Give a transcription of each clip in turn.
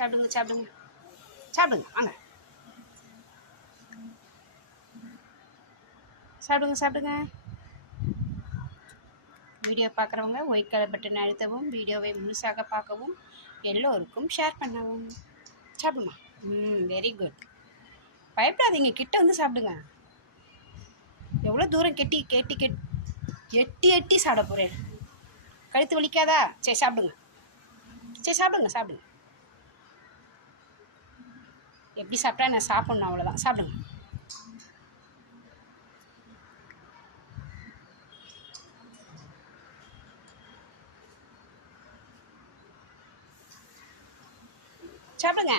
சாப்பிடுங்க சாப்பிடுங்க சாப்பிடுங்க வாங்க சாப்பிடுங்க சாப்பிடுங்க வீடியோ பார்க்குறவங்க ஒயிட் கலர் பட்டன் அழுத்தவும் வீடியோவை முழுசாக பார்க்கவும் எல்லோருக்கும் ஷேர் பண்ணவும் சாப்பிடுமா ம் வெரி குட் பயப்படாதீங்க கிட்ட வந்து சாப்பிடுங்க எவ்வளோ தூரம் கெட்டி கெட்டி கெட் எட்டி எட்டி சாப்பிட போகிறேன் கழுத்து வலிக்காதா சரி சாப்பிடுங்க சரி சாப்பிடுங்க சாப்பிடுங்க எப்படி சாப்பிட்டா நான் சாப்பிட்ணும் அவ்வளோதான் சாப்பிடுங்க. சாப்பிடுங்க.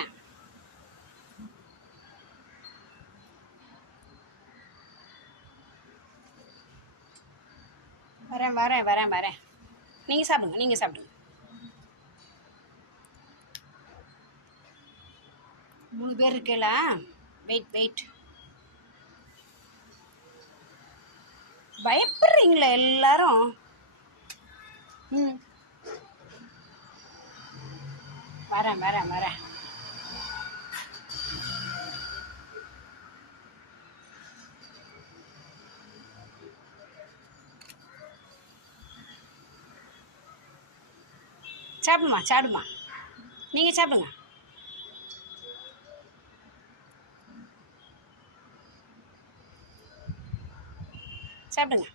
வரேன் வரேன் வரேன் வரேன். நீங்கள் சாப்பிடுங்க நீங்கள் சாப்பிடுங்க. மூணு பேர் இருக்கல? வெயிட் வெயிட் பயப்படுறீங்களா எல்லாரும்? ம். வரேன் வரேன் வரேன். சாப்பிடுமா சாப்பிடுமா? நீங்கள் சாப்பிடுங்க. சாப்பிடுங்க.